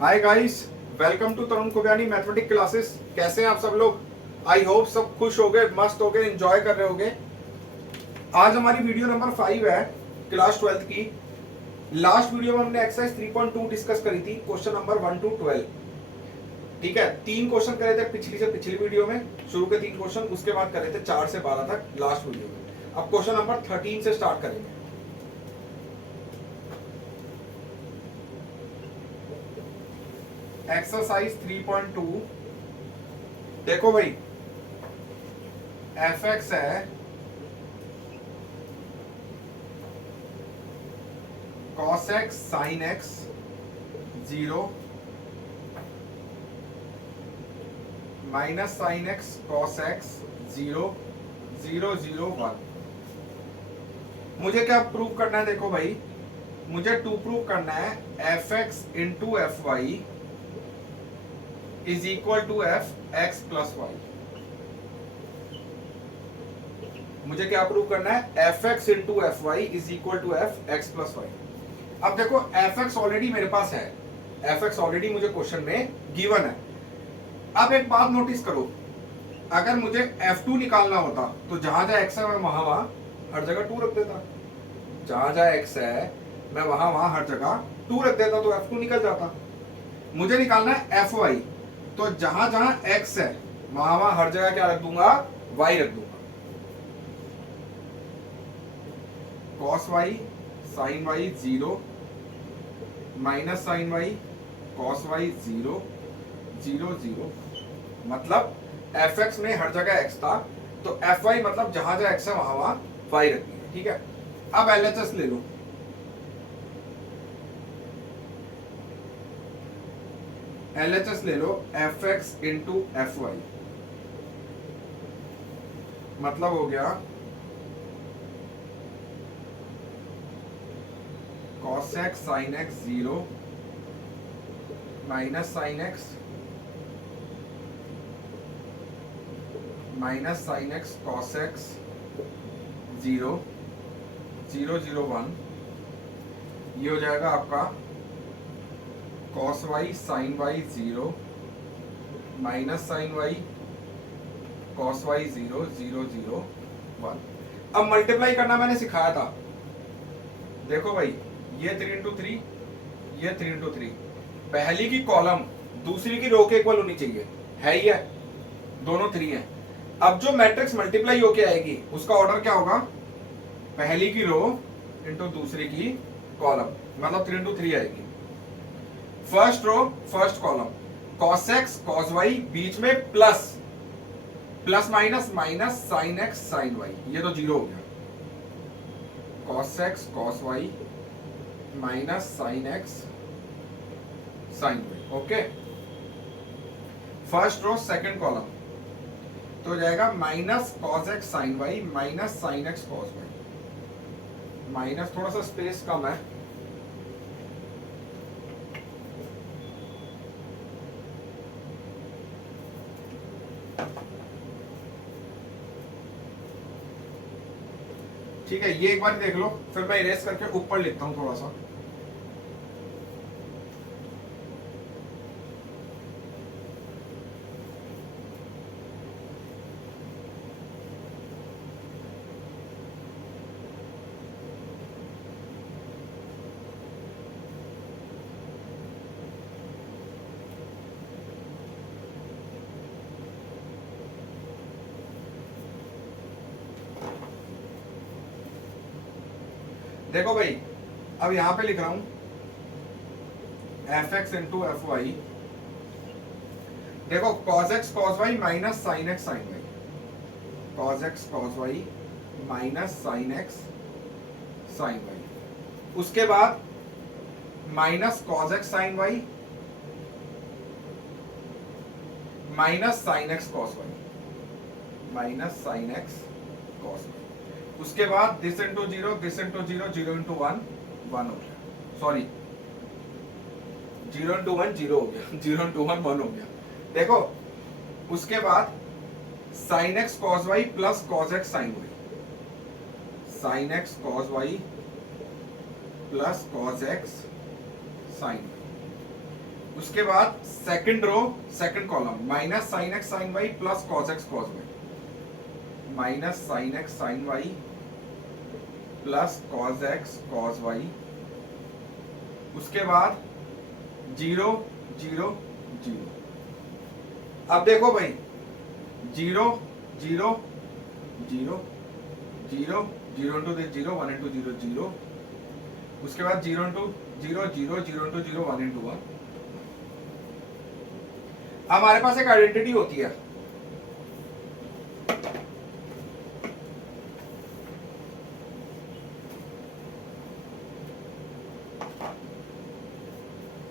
Hi guys, welcome to Tarun Kubiyani mathematics classes. कैसे हैं आप सब लोग? आई होप सब खुश हो गए, मस्त हो गए, एंजॉय कर रहे होगे। आज हमारी वीडियो नंबर 5 है, क्लास 12 की। लास्ट वीडियो में हमने एक्सरसाइज 3.2 डिस्कस करी थी, क्वेश्चन नंबर 1 to 12। ठीक है, 3 क्वेश्चन करे थे पिछली से पिछली वीडियो में। शुरू के 3 क्वेश्चन, उसके बाद करे थे 4 से 12 तक लास्ट वीडियो में। अब क्वेश्चन नंबर 13 से स्टार्ट करेंगे। एक्सरसाइज 3.2। देखो भाई, एफ एक्स है cos x sine x 0 minus sine x cos x 0 0 0 1। मुझे क्या प्रूव करना है? देखो भाई, मुझे टू प्रूव करना है F x into F Y is equal to F X plus Y. मुझे क्या प्रूव करना है? F x into F Y is equal to F X plus Y. अब देखो, एफ एक्स ऑलरेडी मेरे पास है, एफ एक्स ऑलरेडी मुझे क्वेश्चन में गिवन है। अब एक बात नोटिस करो, अगर मुझे F2 निकालना होता तो जहां जहां x है मैं वहां हर जगह 2 रख देता। जहां जहां x है मैं वहां हर जगह 2 रख देता तो F2 निकल जाता। मुझे निकालना है Fy, तो जहां जहां x है वहां हर जगह क्या रख दूंगा? y रख दूंगा। cos y sin y 0 minus sine y cos y 0 0 0। मतलब एफ एक्स में हर जगह x था, तो एफ वाई मतलब जहां जहां x है वहां y रख दिया। ठीक है, अब एलएचएस ले लो। एलएचएस ले लो, f x into F y मतलब हो गया cos x sin x 0 minus sine x minus sine x cos x 0 0 0 1। ये हो जाएगा आपका cos y sin y 0 minus sine y cos y 0 0 0 1। अब मल्टीप्लाई करना मैंने सिखाया था। देखो भाई, ये 3 इंटू 3, ये 3 इंटू 3। पहली की कॉलम दूसरी की रो के इक्वल होनी चाहिए, है ही है, दोनों 3 है। अब जो मैट्रिक्स मल्टीप्लाई होके आएगी उसका ऑर्डर क्या होगा? पहली की रो इंटू दूसरी की कॉलम, मतलब 3 इंटू 3 आएगी। First row first column, cos x cos y, बीच में plus plus minus minus sine x sine y, ये तो 0 हो गया। cos x cos y minus sine x sine y। Okay, first row second column तो हो जाएगा minus cos x sine Y minus sine x cos Y. Minus थोड़ा सा space कम है, ठीक है। ये एक बार देख लो, फिर मैं इरेज करके ऊपर लिखता हूं थोड़ा सा। देखो भाई, अब यहां पे लिख रहा हूं F x into F Y. देखो, cos x cos y minus sine x sine Y, cos x cos y minus sine x sine Y. उसके बाद minus cos x sine Y minus sine x cos Y, minus sine x cos Y. उसके बाद this into 0 this into 0 0 into 1 1 हो गया। Sorry, 0 into 1 0 हो गया, 0 into 1 1 हो गया। देखो, उसके बाद sine x cos Y plus cos x sine Y, sine x cos Y plus cos x sine Y. उसके बाद second row second column minus sine x sine Y plus cos X cos Y, minus sine x sine Y plus cos X cos Y. उसके बाद 0 0 0। अब देखो भाई 0 0 0 0 0 into 0 1 into 0 0। उसके बाद 0 into 0 0 0 into 0 1 into 1। हमारे पास एक आइडेंटिटी होती है,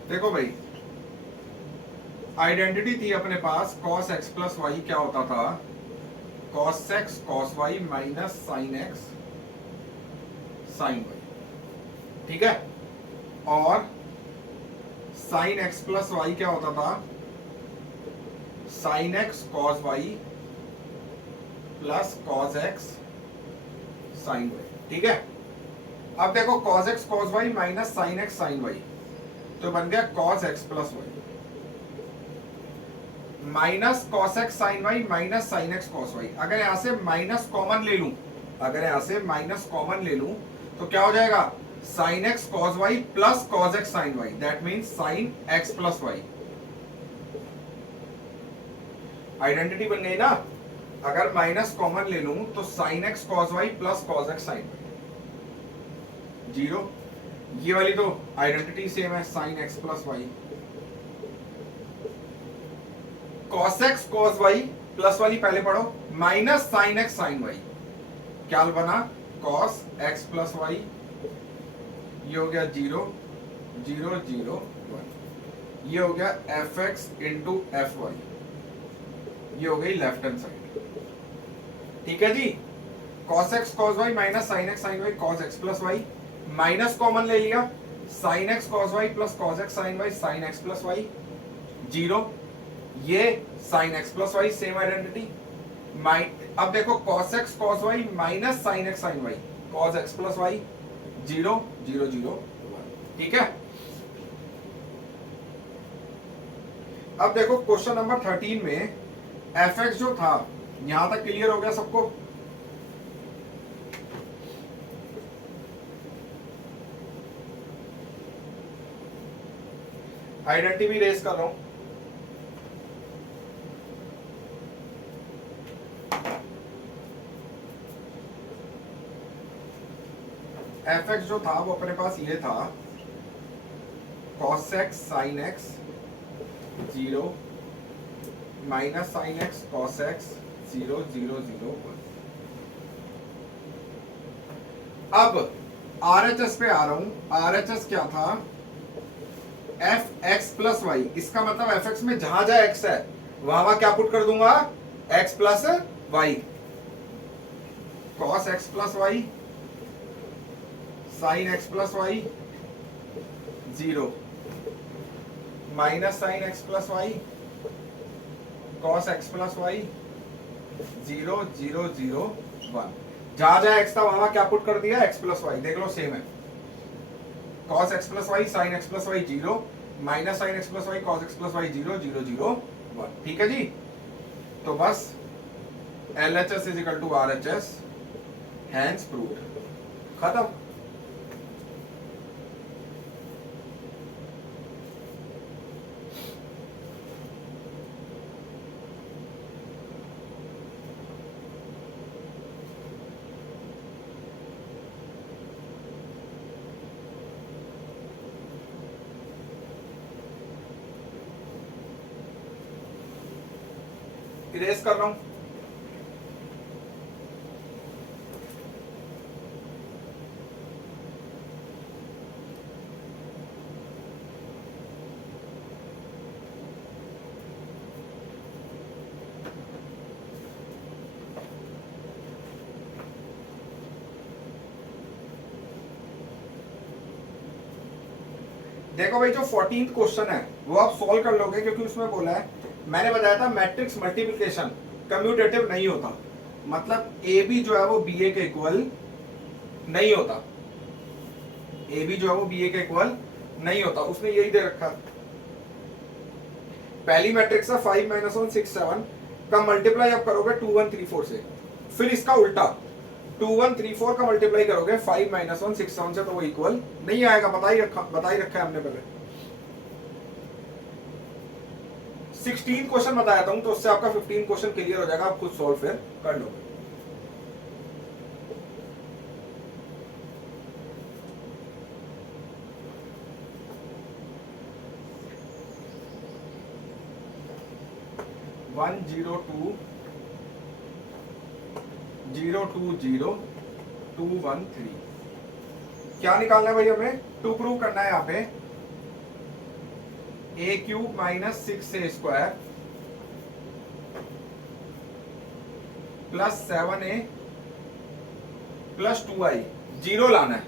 देखो भाई आइडेंटिटी थी अपने पास cos x प्लस वाई क्या होता था, cos x cos y minus sine x sine y, ठीक है। और साइन x प्लस वाई क्या होता था, sine x cos y plus cos x sine y, ठीक है। अब देखो cos x cos y minus sine x sine y, तो बन गया cos x plus y minus cos x sine Y minus sine x cos y. अगर यहां से माइनस कॉमन ले लूं, अगर यहां से माइनस कॉमन ले लूं तो क्या हो जाएगा, sine x cos Y plus cos x sine y, that means sine x plus y. Identity बन गई ना। अगर माइनस कॉमन ले लूं तो sine x cos Y plus cos x sine y 0। ये वाली तो आइडेंटिटी सेम है, sine x plus y. cos x cos y plus वाली पहले पढ़ो, minus sine x sine y, क्या बना cos x प्लस y, ये हो गया 0 0 0 1, ये हो गया fx इंटू एफ वाई, ये हो गई लेफ्ट हैंड साइड, ठीक है जी। cos x cos y minus sine x sine y cos x plus y, minus common ले लिया, sine x cos y plus cos x sine y sine x plus y 0, ये sine x plus y same identity. अब देखो cos x cos y minus sine x sine Y cos x plus y 0 0 0 1, ठीक है। अब देखो question number 13 में fx जो था, यहां तक क्लियर हो गया सबको। आइडेंटिटी भी रेज कर रहा हूं। fx जो था वो अपने पास ये था, cos x sin x 0 minus sine x cos x 0 0 0 1। अब RHS पे आ रहा हूं। RHS क्या था, fx प्लस वाई, इसका मतलब fx में जहां जहां x है वहां क्या पुट कर दूंगा, x plus y, cos x plus y sine x plus y 0 minus sine x plus y cos x plus y 0 0 0 1। जहां जहां एक्स था वहां क्या पुट कर दिया, एक्स प्लस वाई, देख लो सेम है। Cos x plus y sine x plus y 0 minus sine x plus y cos x plus y 0 0 0 1, ठीक है जी। तो बस LHS is equal to RHS, hence proved, खत्म। इरेज कर रहा हूं। देखो भाई जो 14th क्वेश्चन है वो आप सॉल्व कर लोगे, क्योंकि उसमें बोला है, मैंने बताया था मैट्रिक्स मल्टीप्लिकेशन कम्यूटेटिव नहीं होता, मतलब ए बी जो है वो बी ए के इक्वल नहीं होता, ए बी जो है वो बी ए के इक्वल नहीं होता, उसने यही दे रखा। पहली मैट्रिक्स है 5 - 1 6 7 का मल्टीप्लाई अब करोगे 2 1 3 4 से, फिर इसका उल्टा 2 1 3 4 का मल्टीप्लाई करोगे 5 - 1 6 7 से, तो वो इक्वल नहीं आएगा। बता ही रखा है हमने पहले। 16 क्वेश्चन बताया था, तो उससे आपका 15 क्वेश्चन क्लियर हो जाएगा, आप खुद सॉल्व फिर कर लोगे। वन 0 2 0 2 0 2 1 3 क्या निकालना है भाई हमें? टू प्रूव करना है यहाँ पे a³ - 6a² + 7a + 2i zero लाना है।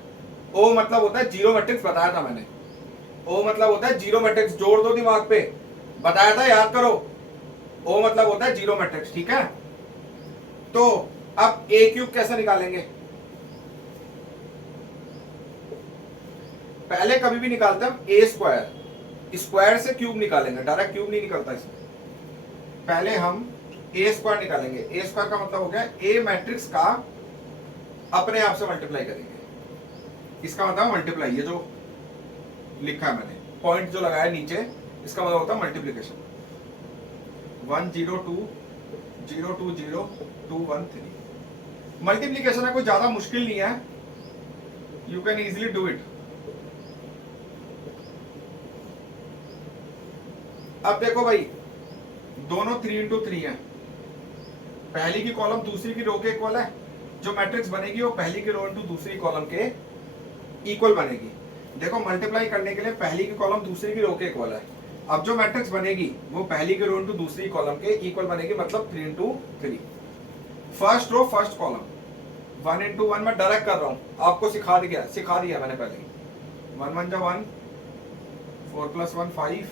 ओ मतलब होता है जीरो मैट्रिक्स, बताया था मैंने। ओ मतलब होता है जीरो मैट्रिक्स, जोड़ दो दिमाग पे, बताया था, याद करो। ओ मतलब होता है जीरो मैट्रिक्स, ठीक है। तो अब a³ कैसे निकालेंगे? पहले कभी भी निकालते हम a², स्क्वायर से क्यूब निकालेंगे, डायरेक्ट क्यूब नहीं निकलता इसमें। पहले हम a² निकालेंगे। a² का मतलब हो गया a मैट्रिक्स का अपने आप से मल्टीप्लाई करेंगे। इसका मतलब मल्टीप्लाई, ये जो लिखा है मैंने, पॉइंट जो लगाया नीचे, इसका मतलब होता है मल्टीप्लीकेशन। 1 0 2 0 2 0 2 1 3 मल्टीप्लीकेशन है, कोई ज्यादा मुश्किल नहीं है, you can easily do it. अब देखो भाई, दोनों 3 × 3 है, पहली की कॉलम दूसरी की रो के इक्वल है। जो मैट्रिक्स बनेगी वो पहली की रो इंटू दूसरी कॉलम के इक्वल बनेगी। देखो मल्टीप्लाई करने के लिए पहली की कॉलम दूसरी की रो के इक्वल है। अब जो मैट्रिक्स बनेगी वो पहली की रो इंटू दूसरी कॉलम के इक्वल बनेगी, मतलब 3 × 3। फर्स्ट रो फर्स्ट कॉलम, 1 × 1 मैं डायरेक्ट कर रहा हूं, आपको सिखा दिया मैंने पहले ही। 1 1 जा 1, 4 + 1 5,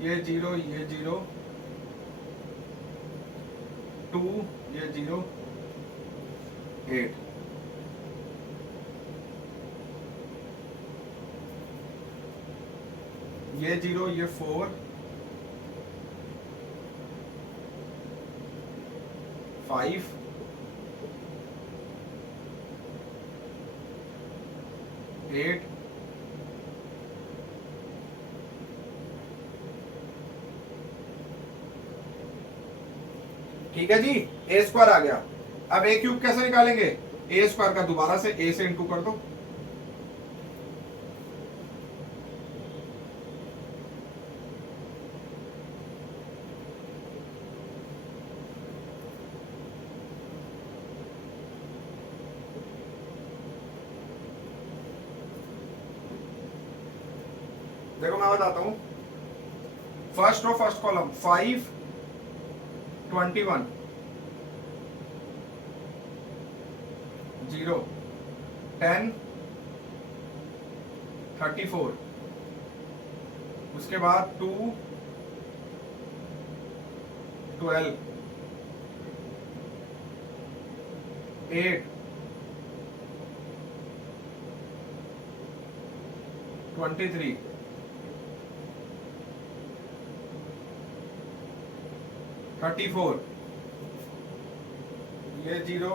ये 0 ये 0, 2 ये 0 8, ये 0 ये 4 5 8 ठीक है जी, a² आ गया। अब a³ कैसे निकालेंगे? a² का दोबारा से a से इंटू कर दो। देखो मैं बताता हूं, फर्स्ट रो फर्स्ट कॉलम 5 21 0 10 34, उसके बाद 2 12 8 23 34, ये 0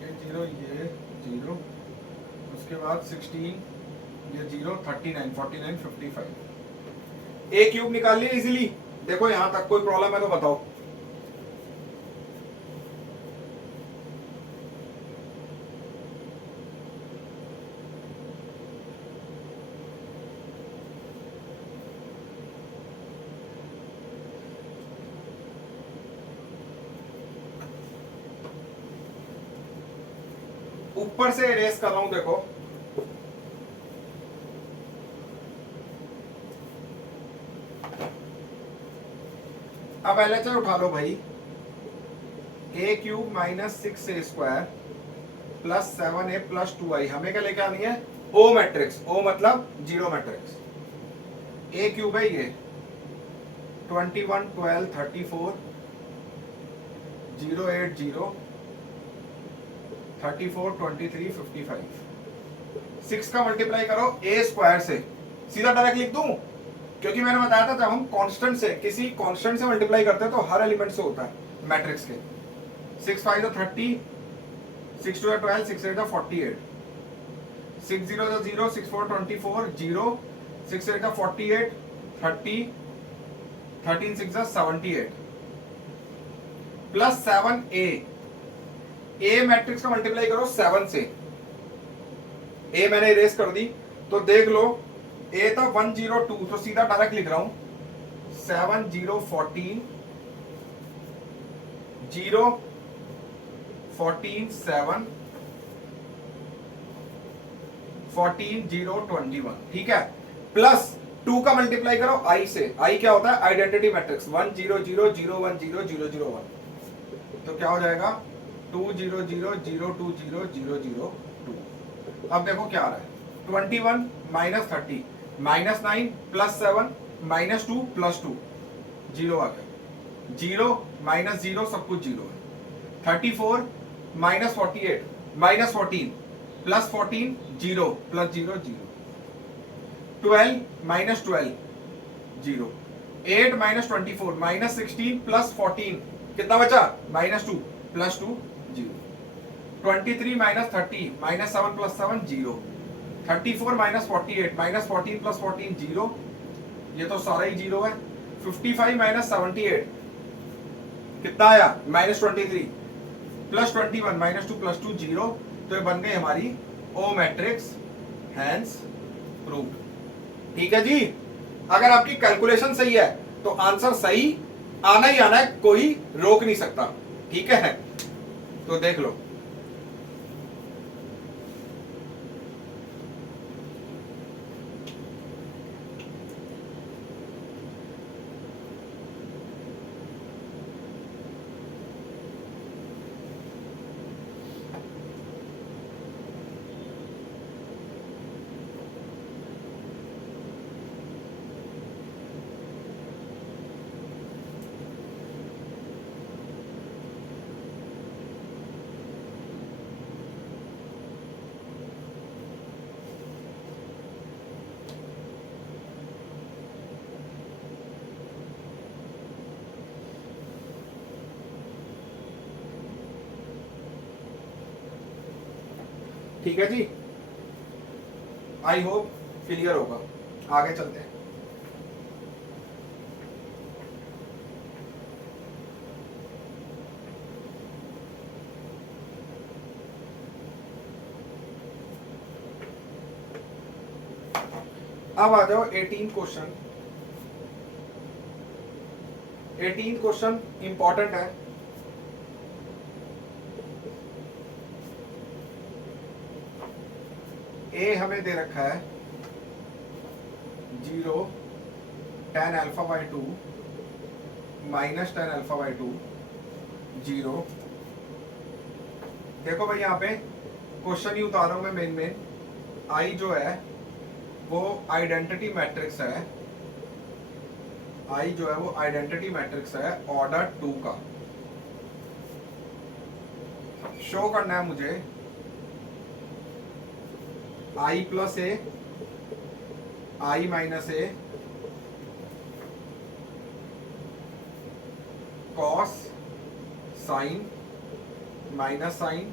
ये 0 ये 0, उसके बाद 16 ये 0 39 49 55। a³ निकाल लिया इजीली। देखो यहां तक कोई प्रॉब्लम है तो बताओ। ऊपर से इरेज कर रहा हूं, देखो अब LHS उठा लो भाई। a³ - 6a² + 7a + 2i हमें क्या लेके आनी है? ओ मैट्रिक्स। ओ मतलब जीरो मैट्रिक्स। a³ है ये 21 12 34 0 8 0 34 23 55। 6 का मल्टीप्लाई करो a² से, सीधा डायरेक्ट लिख दूं क्योंकि मैंने बताया था जब हम कांस्टेंट से किसी कांस्टेंट से मल्टीप्लाई करते हैं तो हर एलिमेंट से होता है मैट्रिक्स के। 6 5 30, 6 2 12, 6 8 48, 6 0 0, 6 4 24, 0, 6 8 48, 30, 13 6 78 प्लस 7 ए मैट्रिक्स का मल्टीप्लाई करो 7 से। ए मैंने इरेज कर दी तो देख लो ए था 102 तो सीधा डायरेक्ट लिख रहा हूं 7 0 14 0 14 7 14 0 21, ठीक है। प्लस 2 का मल्टीप्लाई करो आई से। आई क्या होता है? Identity matrix 1 0 0 0 1 0 0 0 1। तो क्या हो जाएगा 2 0 0 0 2 0 0 0 2। अब देखो क्या आ रहा है 21 minus 30 minus 9 plus 7 minus 2 plus 2 zero आ गया। 0 माइनस 0 सब कुछ जीरो है। 34 minus 48 minus 14 plus 14 0 plus 0 0। 12 minus 12 0। 8 minus 24 minus 16 plus 14 कितना बचा? Minus 2 plus 2 0। 23 minus 30 minus 7 plus 7 0। 34 minus 48 minus 14 plus 14 0। ये तो सारा ही जीरो है। 55 माइनस 78 कितना आया? Minus 23 plus 21 minus 2 plus 2 0। तो ये बन गई हमारी ओ मैट्रिक्स, हैंस प्रूव्ड। ठीक है जी। अगर आपकी कैलकुलेशन सही है तो आंसर सही आना ही आना है, कोई रोक नहीं सकता। ठीक है, तो देख लो। ठीक है जी, आई होप क्लियर होगा। आगे चलते हैं। अब आ जाओ 18 क्वेश्चन। 18 क्वेश्चन इंपॉर्टेंट है। ए हमें दे रखा है 0 tan alpha by 2 minus tan alpha by 2 0। देखो भाई यहाँ पे क्वेश्चन ही उतारा हूं मैं मेन आई जो है वो आइडेंटिटी मैट्रिक्स है। आई जो है वो आइडेंटिटी मैट्रिक्स है ऑर्डर 2 का। शो करना है मुझे I plus A, I minus A, cos sine minus sine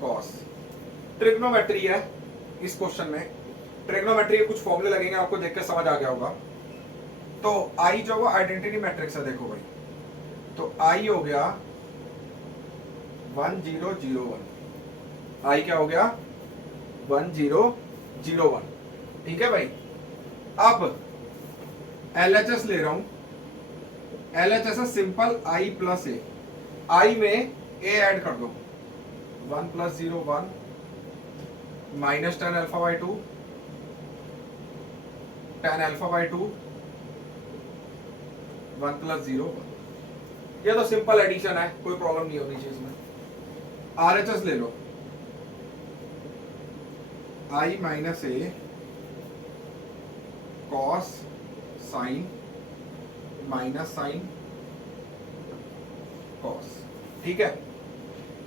cos. Trigonometry है इस क्वेश्चन में। ट्रिग्नोमेट्री के कुछ फॉर्मूले लगेंगे, आपको देख के समझ आ गया होगा। तो आई जो वो आइडेंटिटी मैट्रिक्स है। देखो भाई, तो आई हो गया 1 0 0 1। आई क्या हो गया? 1 0 0 1। ठीक है भाई। अब LHS ले रहा हूं। LHS है सिंपल आई प्लस ए। आई में ए ऐड कर दो 1 plus 0 1 minus tan alpha by 2 tan alpha by 2 1 plus 0 1। ये तो सिंपल एडिशन है, कोई प्रॉब्लम नहीं होनी चाहिए इसमें। RHS ले लो I minus A cos sine minus sine cos. ठीक है,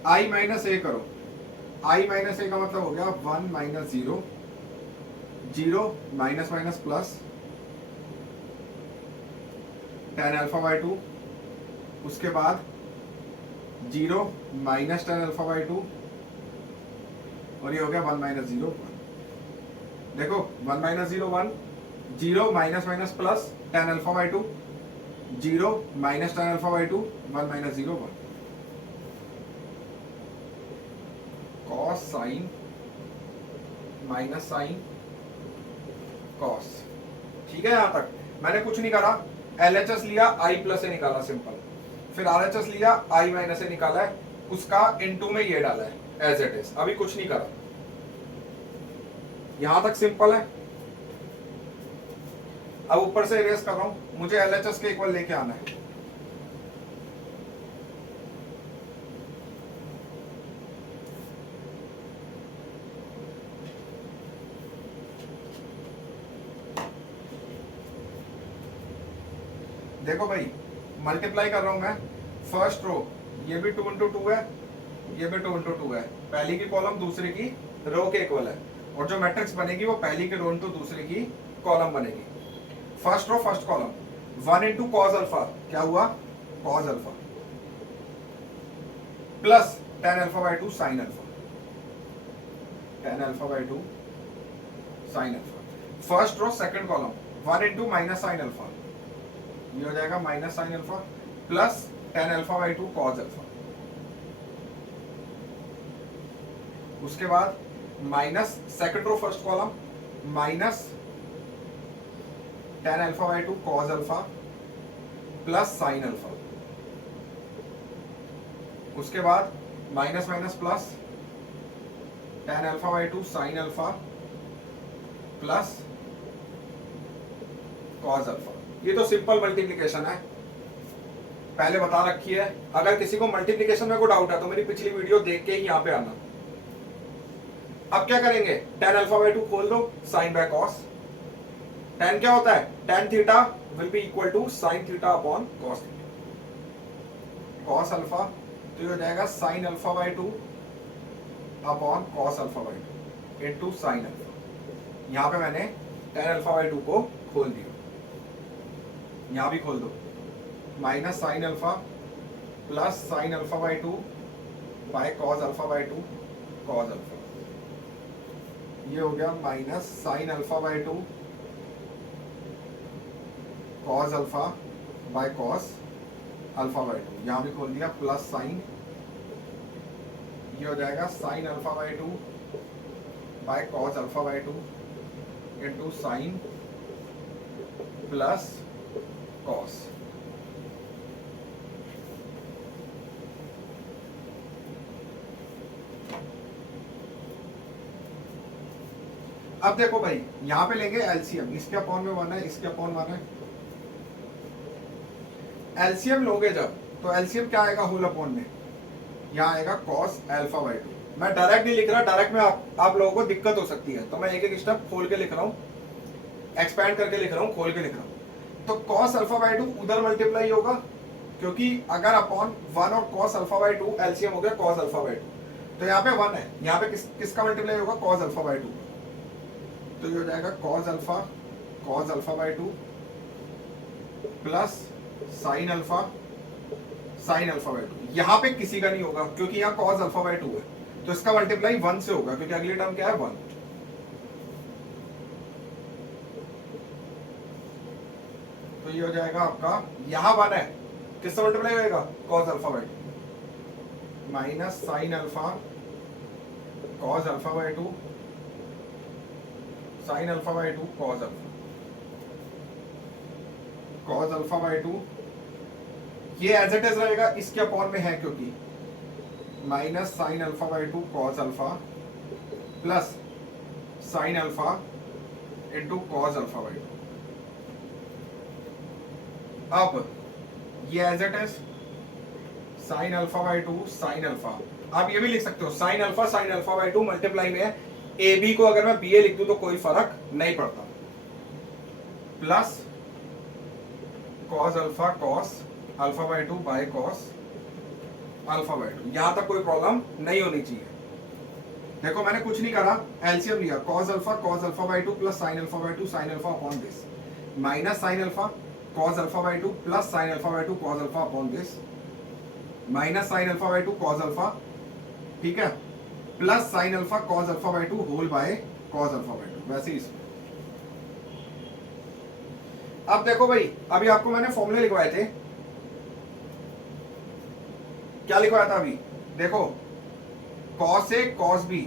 आई माइनस ए करो। आई माइनस ए का मतलब हो गया 1 minus 0 0 minus minus plus tan alpha by 2, उसके बाद 0 माइनस tan अल्फा बाई 2, और ये हो गया 1 माइनस 0 1। देखो 1 minus 0 1, 0 minus minus plus tan alpha by 2, 0 minus tan alpha by 2, 1 minus 0 1। Cos sine minus sine cos. ठीक है, यहां तक मैंने कुछ नहीं करा, LHS लिया, I प्लस से निकाला सिंपल, फिर RHS लिया, I माइनस से निकाला है, उसका इनटू में ये डाला है एज इट इज, अभी कुछ नहीं करा। यहां तक सिंपल है। अब ऊपर से इरेज कर रहा हूं, मुझे LHS के इक्वल लेके आना है। देखो भाई मल्टीप्लाई कर रहा हूं मैं, फर्स्ट रो ये भी 2 इंटू 2 है, ये भी 2 इंटू 2 है, पहली की कॉलम दूसरी की रो के इक्वल है, और जो मैट्रिक्स बनेगी वो पहली की रो इंटू दूसरी की कॉलम बनेगी। First row first column 1 into cos alpha, क्या हुआ cos alpha, plus tan alpha by 2 sine alpha, tan alpha by 2 sine alpha. First row second column 1 into minus sine alpha, ये हो जाएगा minus sine alpha, plus tan alpha by 2 cos alpha. उसके बाद minus second row first column minus tan alpha by 2 cos alpha plus sine alpha. उसके बाद minus minus plus tan alpha by 2 sine alpha plus cos alpha. ये तो simple multiplication है, पहले बता रखी है। अगर किसी को मल्टीप्लिकेशन में कोई डाउट है तो मेरी पिछली वीडियो देख के ही यहां पे आना। अब क्या करेंगे, tan अल्फा बाई 2 खोल दो, साइन बाय कॉस। tan क्या होता है, tan theta will be equal to sine theta upon cos theta. Cos alpha तो ये हो जाएगा sine alpha by 2 upon cos alpha by 2 into sine alpha. यहां पे मैंने tan अल्फा बाई 2 को खोल दिया, यहां भी खोल दो, minus sine alpha plus sine alpha by 2 bye cos alpha by 2 cos alpha. ये हो गया minus sine alpha by 2 cos alpha bye cos alpha by 2, यहां भी खोल दिया, प्लस साइन, ये हो जाएगा sine alpha by 2 bye cos alpha by 2 into sine plus cos. अब देखो भाई यहां पे लेंगे एलसीएम, इसके अपॉन में 1 है, इसके अपॉन 1 है। एलसीएम लोगे जब तो एलसीएम क्या आएगा होल अपॉन में, यहां आएगा कॉस अल्फा बाई 2। मैं डायरेक्ट नहीं लिख रहा, डायरेक्ट में आप लोगों को दिक्कत हो सकती है, तो मैं एक एक स्टेप खोल के लिख रहा हूं, एक्सपैंड करके लिख रहा हूं, खोल के लिख रहा हूं। तो कॉस अल्फा बाई 2 उधर मल्टीप्लाई होगा, क्योंकि अगर अपॉन 1 और कॉस अल्फा बाई 2 एलसीएम हो गया कॉस अल्फा बाई 2, तो यहाँ पे 1 है, यहाँ पे किसका मल्टीप्लाई होगा, कॉस अल्फा बाई 2। तो ये हो जाएगा cos alpha by 2 plus sine alpha by 2। यहाँ पे किसी का नहीं होगा क्योंकि यहाँ कॉस अल्फा बाई 2 है, तो इसका मल्टीप्लाई 1 से होगा, क्योंकि अगली टर्म क्या है 1। तो ये हो जाएगा आपका, यहां 1 है, किससे मल्टीप्लाई होएगा, cos alpha by 2 minus sine alpha cos alpha by 2 sine alpha by 2 cos alpha by 2। ये एज इट इज रहेगा, इसके अपॉन में है क्योंकि minus sine alpha by 2 cos alpha plus sine alpha into cos alpha by 2। अब ये as it is sine alpha by 2 sine alpha. आप ये भी लिख सकते हो साइन अल्फा बाई 2 मल्टीप्लाई में ए बी को अगर मैं बी ए लिख दूं तो कोई फर्क नहीं पड़ता, plus cos alpha by 2 bye cos alpha by 2। यहां तक कोई प्रॉब्लम नहीं होनी चाहिए। देखो मैंने कुछ नहीं करा, एलसीएम लिया, cos alpha by 2 plus sine alpha by 2 sine alpha upon this, minus sine alpha cos alpha by two plus sine alpha by two cos alpha upon this minus sine alpha by two cos alpha, ठीक है, plus sine alpha cos alpha by two whole by cos alpha by two, वैसे ही इसमें। अब देखो भाई, अभी आपको मैंने फॉर्मूले लिखवाए थे, क्या लिखवाया था अभी, देखो cos A cos B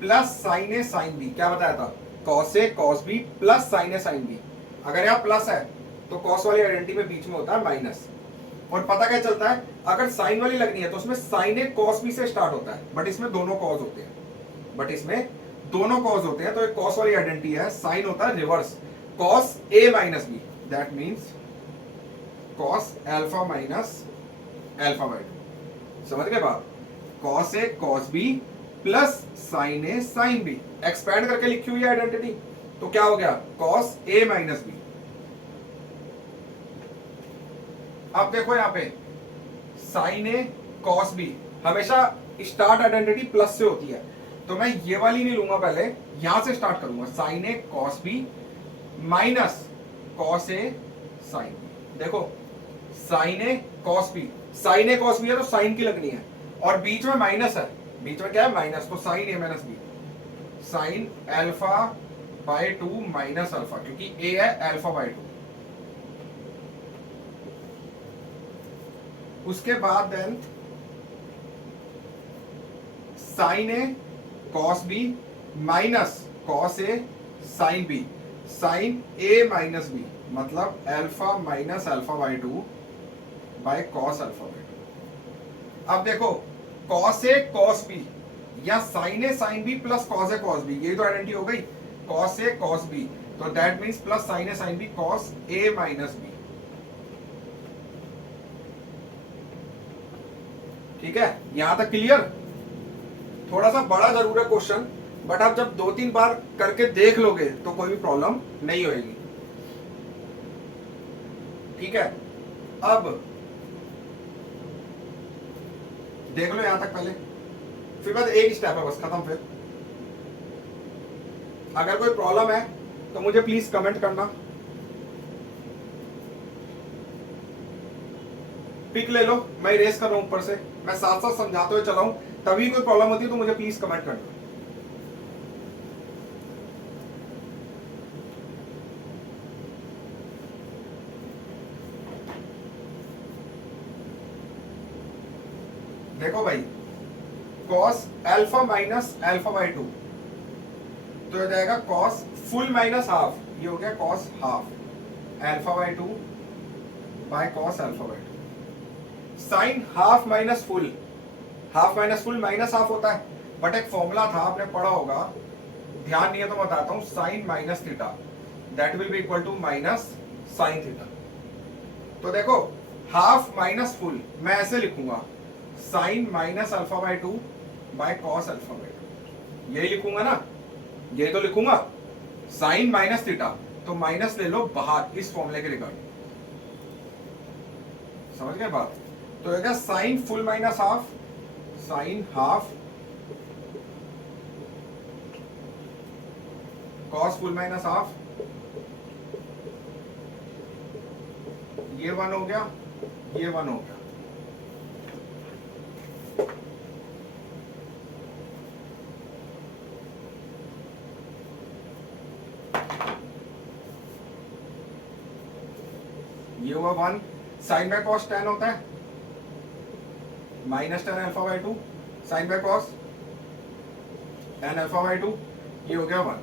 plus sine A sine B, क्या बताया था, cos A cos B plus sine A sine B. अगर यहाँ प्लस है तो कॉस वाली आइडेंटिटी में बीच में होता है माइनस, और पता क्या चलता है, अगर साइन वाली लगनी है तो उसमें साइन ए कॉस बी से स्टार्ट होता है, बट इसमें दोनों कॉस होते हैं, तो एक कॉस वाली आइडेंटिटी है, साइन होता है reverse, cos A minus B, that means cos alpha minus alpha by two, समझ गए बात, cos A cos B plus sine A sine B, expand करके लिखी हुई आइडेंटिटी, तो क्या हो गया, कॉस ए माइनस बी। अब देखो यहां पे साइन ए कॉस बी हमेशा स्टार्ट आइडेंटिटी प्लस से होती है, तो मैं ये वाली नहीं लूंगा, पहले यहां से स्टार्ट करूंगा, sign A cos B minus cos A sine B. देखो sign A cos B, sine A cos B है तो साइन की लगनी है, और बीच में माइनस है, बीच में क्या है माइनस, तो sine A minus B, sine alpha by two minus alpha, क्योंकि ए है अल्फा बाय टू। उसके बाद then sine A cos B minus cos A sine B, sine A minus B, मतलब alpha minus alpha by two by cos alpha by two. अब देखो cos A cos B या sine A sine B plus cos A cos B, ये तो identity हो गई, cos A cos B, तो that means plus sine A sine B cos A minus B, ठीक है, यहां तक क्लियर। थोड़ा सा बड़ा जरूर है क्वेश्चन, बट आप जब 2-3 बार करके देख लोगे तो कोई भी प्रॉब्लम नहीं होगी, ठीक है। अब देख लो यहां तक पहले, फिर बाद एक स्टेप है बस, खत्म। फिर अगर कोई प्रॉब्लम है तो मुझे प्लीज कमेंट करना, पिक ले लो, मैं इरेज कर रहा हूं ऊपर से, मैं साथ साथ समझाते हुए चलाऊं, तभी कोई प्रॉब्लम होती है तो मुझे प्लीज कमेंट करना। देखो भाई, cos alpha minus alpha by to, तो ये जाएगा कॉस फुल माइनस हाफ, ये हो गया cos half alpha by two by cos alpha by two. Sine half minus full, half minus full minus half होता है, बट एक फॉर्मूला था आपने पढ़ा होगा, ध्यान नहीं है तो बताता हूं, sine minus theta that will be equal to minus sine theta. तो देखो हाफ माइनस फुल मैं ऐसे लिखूंगा, sine minus alpha by two by cos alpha by two, यही लिखूंगा ना, यही तो लिखूंगा, साइन माइनस थीटा, तो माइनस ले लो बाहर इस फॉर्मूले के रिगार्डिंग, समझ गए बात। तो ये sine full minus half, sine half cos full minus half, ये 1 हो गया, ये 1 हो गया, ये हुआ 1, साइन बाय कॉस tan होता है minus tan alpha by two, sine by cos tan alpha by two, ये हो गया 1,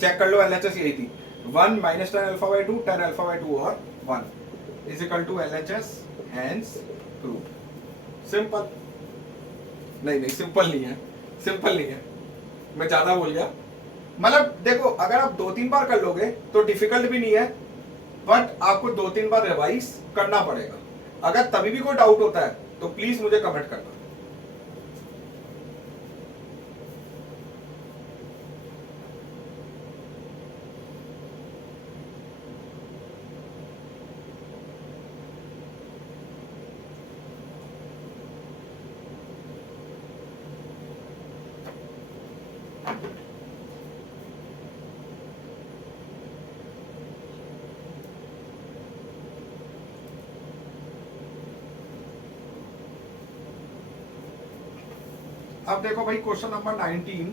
चेक कर लो LHS यही थी, 1 minus tan alpha by two, tan alpha by two और 1 is equal to LHS, hence prove. Simple, नहीं सिंपल नहीं है, सिंपल नहीं है, मैं ज्यादा बोल गया। मतलब देखो अगर आप 2-3 बार कर लोगे तो डिफिकल्ट भी नहीं है, बट आपको 2-3 बार रिवाइज करना पड़ेगा। अगर तभी भी कोई डाउट होता है तो प्लीज मुझे कमेंट करना। अब देखो भाई क्वेश्चन नंबर 19,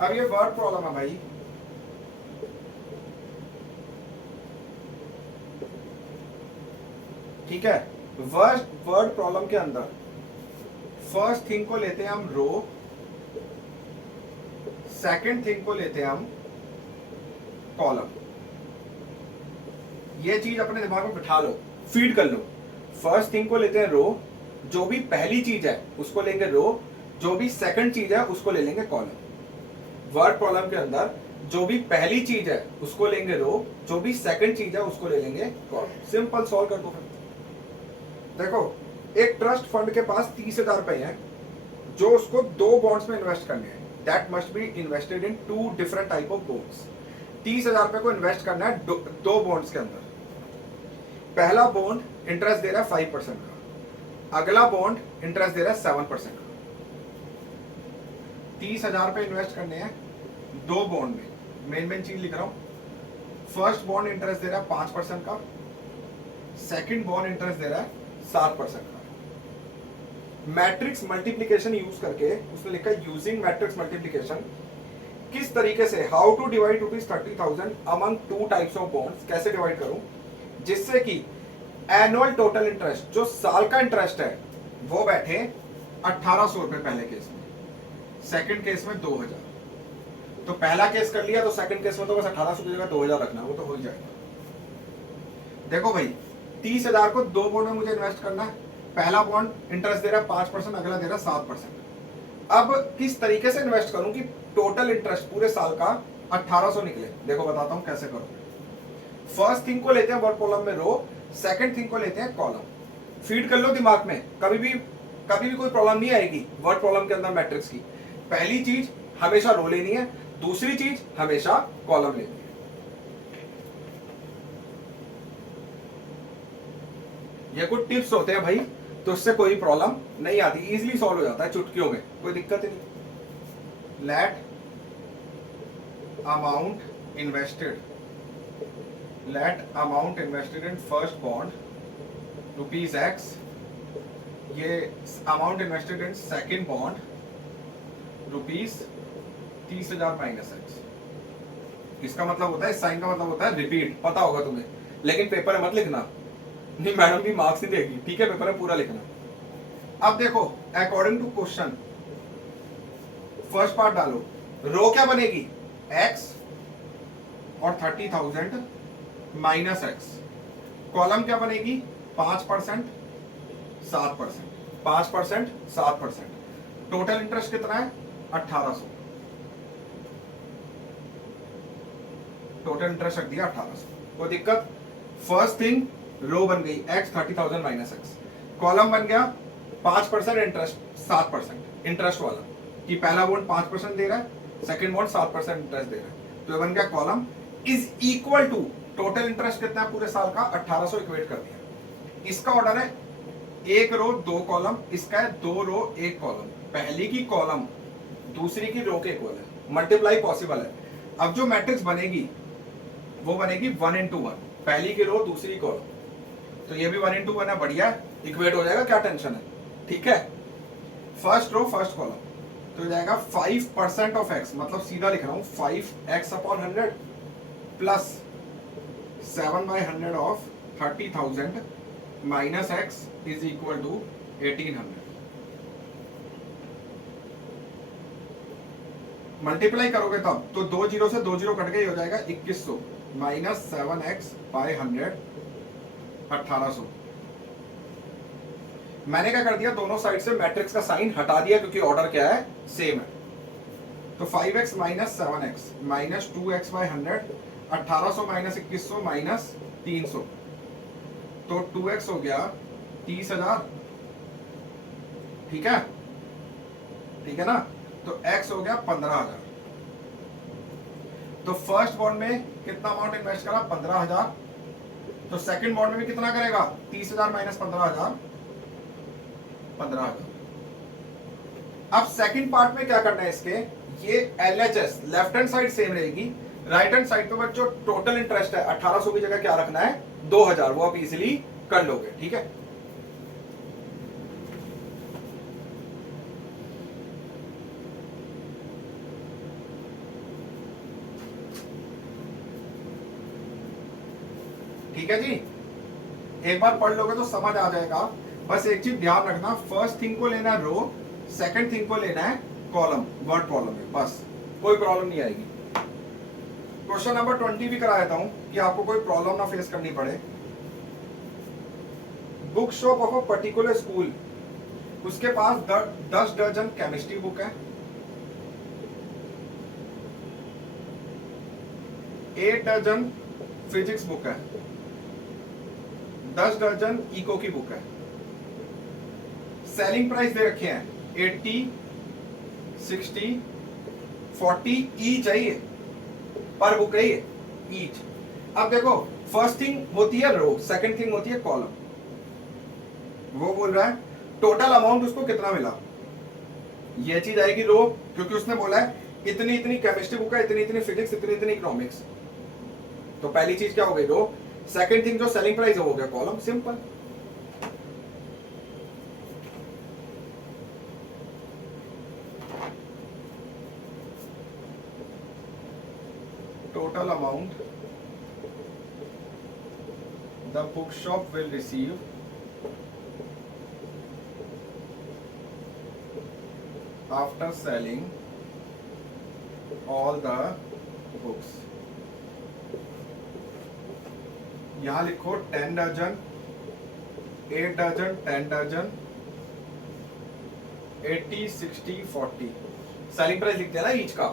अब ये वर्ड प्रॉब्लम है भाई। ठीक है, वर्ड प्रॉब्लम के अंदर फर्स्ट थिंग को लेते हैं हम रो, सेकंड थिंग को लेते हैं हम कॉलम। ये चीज अपने दिमाग में बिठा लो, फीड कर लो। फर्स्ट थिंग को लेते हैं रो, जो भी पहली चीज है उसको लेंगे रो, जो भी सेकंड चीज है उसको ले लेंगे कॉलम। वर्ड प्रॉब्लम के अंदर जो भी पहली चीज है उसको लेंगे रो, जो भी सेकंड चीज है उसको ले लेंगे कॉलम। सिंपल सॉल्व कर दो फिर। देखो, एक ट्रस्ट फंड के पास 30,000 रुपए हैं जो उसको 2 बॉन्ड्स में इन्वेस्ट करने हैं। That must be invested in 2 different type of bonds. 30,000 रुपए को इन्वेस्ट करना है 2 बॉन्ड्स के अंदर। पहला बॉन्ड इंटरेस्ट दे रहा है 5% का, अगला बॉन्ड इंटरेस्ट दे रहा है 7% का। 30,000 रुपए इन्वेस्ट करने हैं 2 बॉन्ड में। मेन चीज लिख रहा हूं। फर्स्ट बॉन्ड इंटरेस्ट दे रहा है 5% का, सेकंड बॉन्ड इंटरेस्ट दे रहा है 7% का। मैट्रिक्स मल्टीप्लीकेशन यूज करके उसने लिखा यूजिंग मैट्रिक्स मल्टीप्लीकेशन, किस तरीके से how to divide ₹30,000 among 2 types of bonds, कैसे डिवाइड करूं जिससे कि एनुअल टोटल इंटरेस्ट, जो साल का इंटरेस्ट है, वो बैठे 1,800 रुपए पहले केस में, सेकंड केस में 2,000। तो पहला केस कर लिया तो सेकंड केस में तो बस 1,800 की जगह 2,000 रखना, वो तो हो ही जाएगा। देखो भाई, 30,000 को 2 बॉन्ड में मुझे इन्वेस्ट करना है। पहला बॉन्ड इंटरेस्ट दे रहा है 5%, अगला दे रहा है 7%। अब किस तरीके से इन्वेस्ट करूं कि टोटल इंटरेस्ट पूरे साल का 1,800 निकले। देखो बताता हूं कैसे करोगे। फर्स्ट थिंग को लेते हैं वर्ड प्रॉब्लम में रो, सेकंड थिंग को लेते हैं कॉलम। फीड कर लो दिमाग में, कभी भी कोई प्रॉब्लम नहीं आएगी वर्ड प्रॉब्लम के अंदर मैट्रिक्स की। पहली चीज हमेशा रो लेनी है, दूसरी चीज हमेशा कॉलम लेनी है। ये कुछ टिप्स होते हैं भाई, तो इससे कोई प्रॉब्लम नहीं आती, इजीली सॉल्व हो जाता है चुटकियों में, कोई दिक्कत ही नहीं। Let amount invested in first bond ₹X, ये amount invested in second bond ₹30,000 minus X। इसका मतलब होता है, इस साइन का मतलब होता है रिपीट, पता होगा तुम्हें, लेकिन पेपर में मत लिखना, नहीं मैडम भी मार्क्स नहीं देगी। ठीक है, पेपर में पूरा लिखना। अब देखो, according to question first part डालो, रो क्या बनेगी X और 30,000 माइनस X। कॉलम क्या बनेगी 5%, 7%, 5%, 7%। टोटल इंटरेस्ट कितना है 1,800। टोटल इंटरेस्ट रख दिया 1,800, कोई दिक्कत। फर्स्ट थिंग रो बन गई X 30,000 माइनस X। कॉलम बन गया 5% इंटरेस्ट, 7% इंटरेस्ट वाला, कि पहला बॉन्ड 5% दे रहा है, सेकंड बॉन्ड 7% इंटरेस्ट दे रहा है। तो ये बन गया column is equal to total interest कितना है पूरे साल का 1,800 इक्वेट कर दिया। इसका ऑर्डर है 1 रो 2 कॉलम, इसका है 2 रो 1 कॉलम। पहली की कॉलम दूसरी की रो के इक्वल है, मल्टीप्लाई पॉसिबल है। अब जो मैट्रिक्स बनेगी वो बनेगी 1 into 1, पहली की रो दूसरी कॉलम। तो ये भी 1 into 1 है, बढ़िया इक्वेट हो जाएगा, क्या टेंशन है। ठीक है, फर्स्ट रो फर्स्ट कॉलम, तो जाएगा 5% ऑफ X, मतलब सीधा लिख रहा हूं 5x/100 plus 7/100 of 30,000 minus X is equal to 1,800। Multiply करोगे तब तो 2 जीरो से 2 जीरो कट गए, हो जाएगा 2,100 माइनस 7x/100 1,800। मैंने क्या कर दिया, दोनों साइड से मैट्रिक्स का साइन हटा दिया क्योंकि ऑर्डर क्या है सेम है। तो 5x minus 7x minus 2x/100, 1,800 minus 2,100 minus 300, तो 2x हो गया 30,000। ठीक है, ठीक है ना। तो x हो गया 15,000। तो फर्स्ट बॉन्ड में कितना अमाउंट इन्वेस्ट करा 15,000, तो सेकंड बॉन्ड में भी कितना करेगा 30,000 माइनस 15,000, 15,000। अब सेकंड पार्ट में क्या करना है इसके, ये LHS left hand side same रहेगी, राइट हैंड साइड पे बच्चों टोटल इंटरेस्ट है 1800 की जगह क्या रखना है 2000, वो आप इजीली कर लोगे। ठीक है, ठीक है जी, एक बार पढ़ लोगे तो समझ आ जाएगा। बस एक चीज ध्यान रखना, फर्स्ट थिंग को लेना है रो, सेकंड थिंग को लेना है कॉलम, वर्ड प्रॉब्लम है, बस कोई प्रॉब्लम नहीं आएगी। क्वेश्चन नंबर 20 भी करा देता हूं कि आपको कोई प्रॉब्लम ना फेस करनी पड़े। Book shop of a particular school, उसके पास 10 दर्जन केमिस्ट्री बुक है, 8 दर्जन फिजिक्स बुक है, 10 दर्जन इको की बुक है। सेलिंग प्राइस दे रखे हैं 80, 60, 40 ईच है, ये पर बुक है ये ईच। अब देखो फर्स्ट थिंग होती है रो, सेकंड थिंग होती है कॉलम। वो बोल रहा है टोटल अमाउंट उसको कितना मिला, ये चीज आएगी रो, क्योंकि उसने बोला है इतनी इतनी केमिस्ट्री बुक है, इतनी इतनी फिजिक्स, इतनी इतनी इकोनॉमिक्स, तो पहली चीज क्या हो गई रो। सेकंड थिंग जो सेलिंग प्राइस हो गया column, simple. Total amount the book shop will receive after selling all the books, यहां लिखो 10 दर्जन, 8 दर्जन, 10 दर्जन, 80, 60, 40। सेलिंग प्राइस लिखते हैं ना ईच का।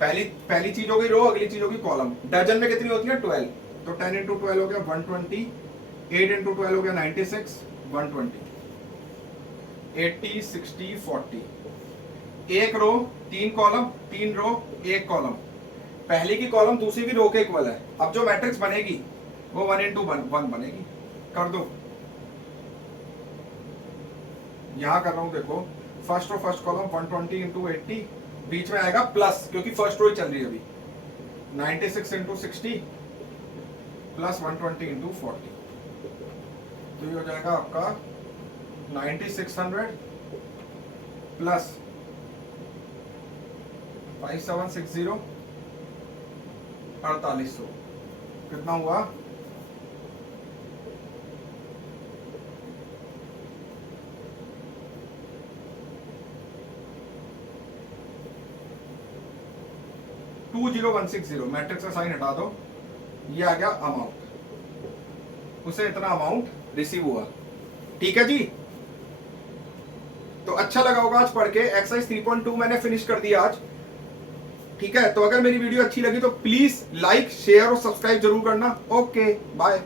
पहली चीज होगी रो, अगली चीज होगी कॉलम। दर्जन में कितनी होती है 12, तो 10 इंटू 12 हो गया 120, 8 इंटू 12 हो गया 96, 120, 80, 60, 40। एक रो 3 कॉलम, 3 रो 1 कॉलम। पहली की कॉलम दूसरी की रो के इक्वल है। अब जो मैट्रिक्स बनेगी वो 1 इंटू 1 बनेगी। कर दो, यहां कर रहा हूं, देखो first row first column 120 into 80, बीच में आएगा प्लस क्योंकि फर्स्ट रो ही चल रही है अभी, 96 इंटू 60 प्लस 120 इंटू 40, तो ये हो जाएगा आपका 9600 प्लस 5760, 4800, कितना हुआ 20160। मैट्रिक्स का साइन हटा दो, ये आ गया अमाउंट, उसे इतना अमाउंट रिसीव हुआ। ठीक है जी, तो अच्छा लगा होगा आज पढ़ के। एक्सरसाइज 3.2 मैंने फिनिश कर दिया आज। ठीक है, तो अगर मेरी वीडियो अच्छी लगी तो प्लीज लाइक, शेयर और सब्सक्राइब जरूर करना। Okay bye.